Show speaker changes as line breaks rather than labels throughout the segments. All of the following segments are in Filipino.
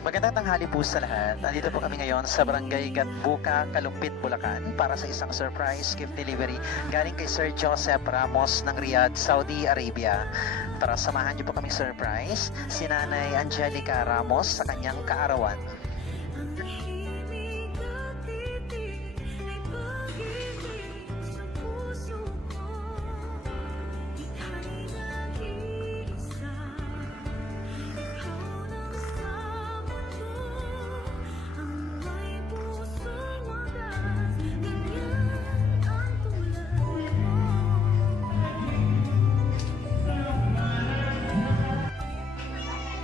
Magandang tanghali po sa lahat. Nandito po kami ngayon sa Barangay Gatbuka, Kalumpit, Bulacan para sa isang surprise gift delivery galing kay Sir Joseph Ramos ng Riyadh, Saudi Arabia. Tara, samahan niyo po kami surprise si Nanay Angelica Ramos sa kanyang kaarawan.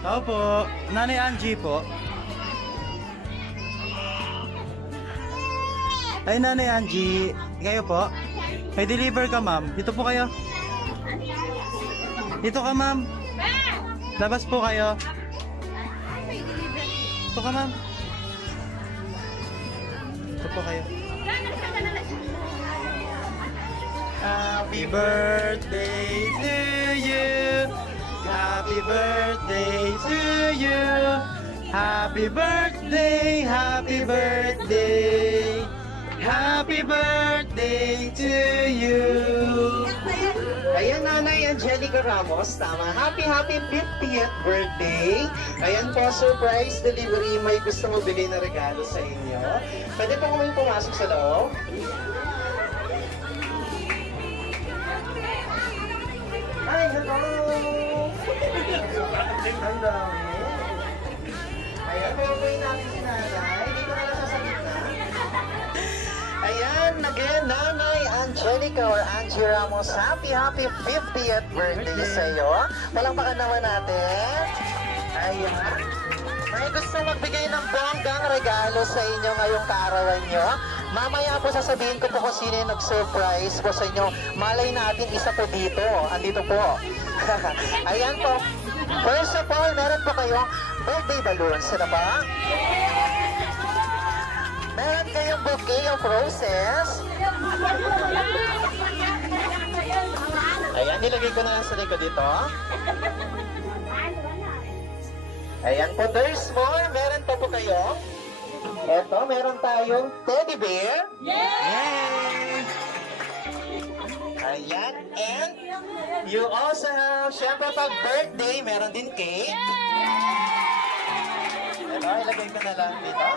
Opo, Nanay Angie po. Ay, Nanay Angie, kayo po? May deliver ka, ma'am. Dito po kayo. Dito ka, ma'am. Labas po kayo. Dito ka, ma'am. Dito po kayo.
Happy birthday to you. Happy birthday to you. Happy birthday, happy birthday. Happy birthday to you.
Ayan, Nanay Angelica Ramos, tama. Happy, happy 50th birthday. Ayan po, surprise delivery. May gusto mo bigay na regalo sa inyo. Pwede po kami pumasok sa loob? Ay, hello! Ang dami. Ayan, pwede natin si Nanay. Dito na lang sa gitna. Ayan, again, Nanay Angelica or Angie Ramos, happy, happy 50th birthday sa iyo. Palangpakan naman natin. Ayan. May gusto magbigay ng bonggang regalo sa inyo ngayong kaarawan nyo. Mamaya po sasabihin ko po kung sino yung nag-surprise po sa inyo. Malay natin isa po dito. Andito po. Ayan po. First of all, meron po kayong birthday balloons. Ano ba? Meron kayong bouquet of roses. Ayan, nilagay ko na sa likod dito. Ayan po, there's more. Meron pa po kayo. Eto, meron tayong teddy bear. Yay! Ayan, and you also have, syempre pag birthday, meron din cake. Ito, ilagay ko na lang dito.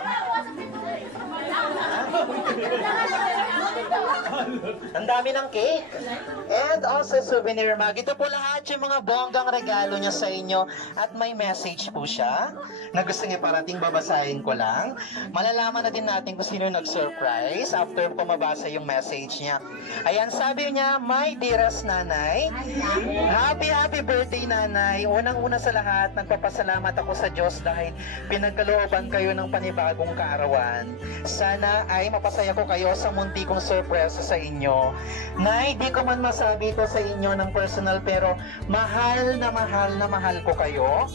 Ang dami ng cake. And also souvenir mug. Ito po lahat yung mga bonggang regalo niya sa inyo. At may message po siya na gusto niya parating babasahin ko lang. Malalaman na din natin kung sino nag-surprise after po mabasa yung message niya. Ayan, sabi niya, My dearest nanay, Happy, happy birthday nanay. Unang-una sa lahat, nagpapasalamat ako sa Diyos dahil pinagkalooban kayo ng panibagong kaarawan. Sana ay mapasaya ko kayo sa munti kong sorpresa sa inyo. Nay, di ko man masabi ito sa inyo ng personal pero mahal na mahal na mahal ko kayo.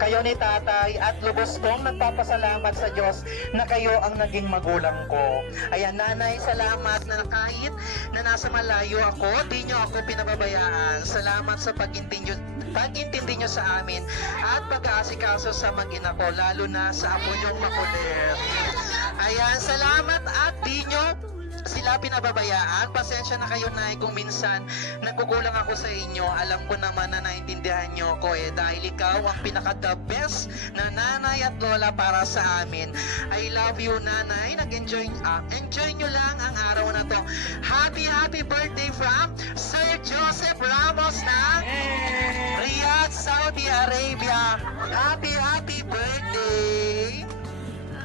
Kayo ni tatay at lubos kong nagpapasalamat sa Diyos na kayo ang naging magulang ko. Ayan, nanay, salamat na kahit na nasa malayo ako, di nyo ako pinababayaan. Salamat sa pag-intindi pag-intindi nyo sa amin at pag-aasikaso sa mag-ina ko, lalo na sa apo nyong makulit. Ayan, salamat at di nyo sila pinababayaan. Pasensya na kayo na kung minsan nagkukulang ako sa inyo. Alam ko naman na naintindihan nyo ko eh dahil ikaw ang pinaka the best na nanay at lola para sa amin. I love you nanay. Nag-enjoy ah, enjoy nyo lang ang araw na to. Happy happy birthday from Sir Joseph Ramos na Riyadh, Saudi Arabia. Happy happy birthday!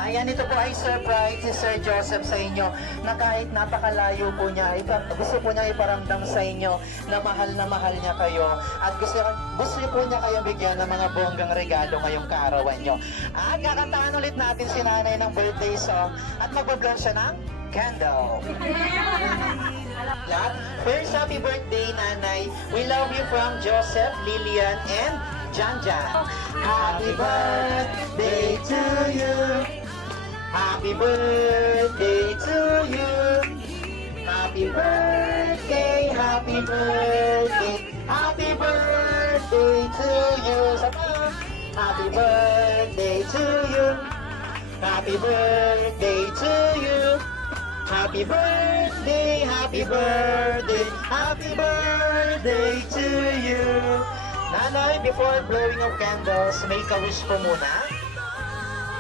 Ayan, ito po ay surprise si Sir Joseph sa inyo na kahit napakalayo po niya, ipa, gusto po niya iparamdam sa inyo na mahal na mahal niya kayo at gusto, gusto po niya kayo bigyan ng mga bonggang regalo ngayong kaarawan niyo. At kakantahan ulit natin si nanay ng birthday song at magbablow siya ng candle. Lahat. First, happy birthday, Nanay. We love you from Joseph, Lillian, and Jan Jan. Happy birthday to you. Happy birthday to you. Happy birthday, happy birthday, happy birthday to you. Happy birthday to you. Happy birthday to you. Happy birthday, happy birthday, happy birthday to you. Nanay, before blowing of candles, make a wish po muna.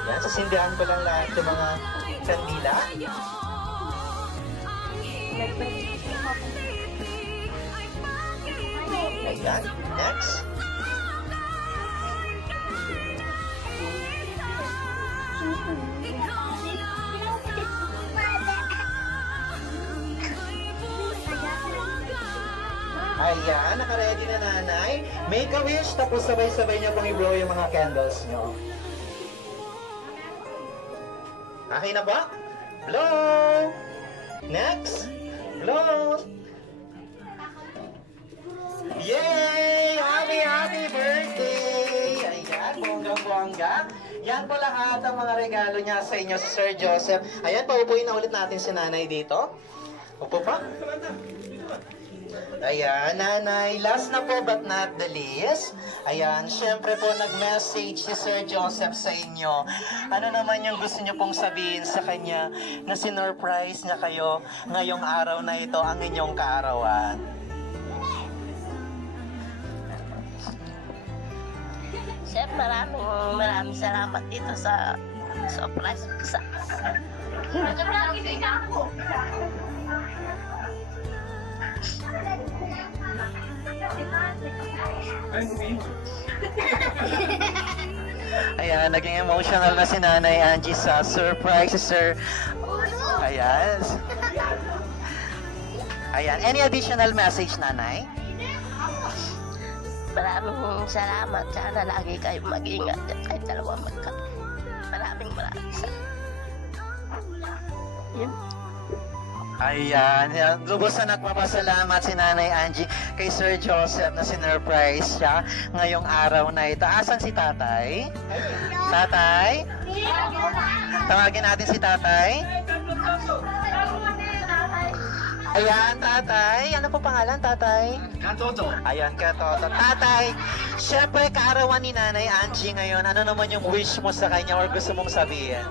Yan, sasindihan ko lang lahat ng mga kandila. Ayan, next. Ayan, nakaready na nanay. Make a wish, tapos sabay-sabay niyo pong i-blow yung mga candles niyo. Okay na ba? Blow! Next! Blow! Yay! Happy, happy birthday! Ayan, bonggang-bongga. Yan po lahat ang mga regalo niya sa inyo si Sir Joseph. Ayan, paupuin na ulit natin si nanay dito. Upo pa. Ayan, nanay. Last na po but not the least. Ayan, syempre po nag-message si Sir Joseph sa inyo. Ano naman yung gusto niyo pong sabihin sa kanya na sinurprise niya kayo ngayong araw na ito ang inyong kaarawan?
Chef, maraming maraming salamat dito sa surprise sa
Ayan, naging emotional na si Nanay Angie sa surprise si Sir. Ayan. Ayan, any additional message, Nanay?
maraming salamat. Sana lagi kayo mag-ingat at kahit dalawa magka. Maraming maraming salamat.
Yun. Ayan, yan. lubos na nagpapasalamat si Nanay Angie kay Sir Joseph na sinurprise siya ngayong araw na ito. Asan si Tatay? Tatay? Tawagin natin si Tatay. Ayan, Tatay. Ano po pangalan, Tatay? Katoto. Ayan, Katoto. Tatay, syempre kaarawan ni Nanay Angie ngayon. Ano naman yung wish mo sa kanya or gusto mong sabihin?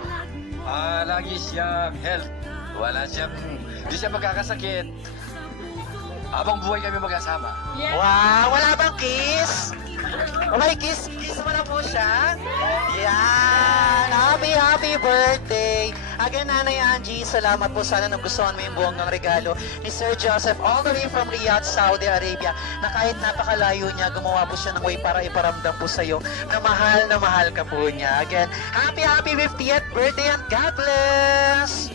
Ah, lagi siyang health. Wala siyang, hindi siya magkakasakit. Habang buhay kami magkasama.
Wow, wala bang kiss? Oh, may kiss. Kiss mo na po siya. Yan. Happy, happy birthday. Again, Nanay Angie, salamat po. Sana nagustuhan mo yung buong regalo ni Sir Joseph all the way from Riyadh, Saudi Arabia na kahit napakalayo niya, gumawa po siya ng way para iparamdam po sa'yo na mahal na mahal ka po niya. Again, happy, happy 50th birthday and God bless!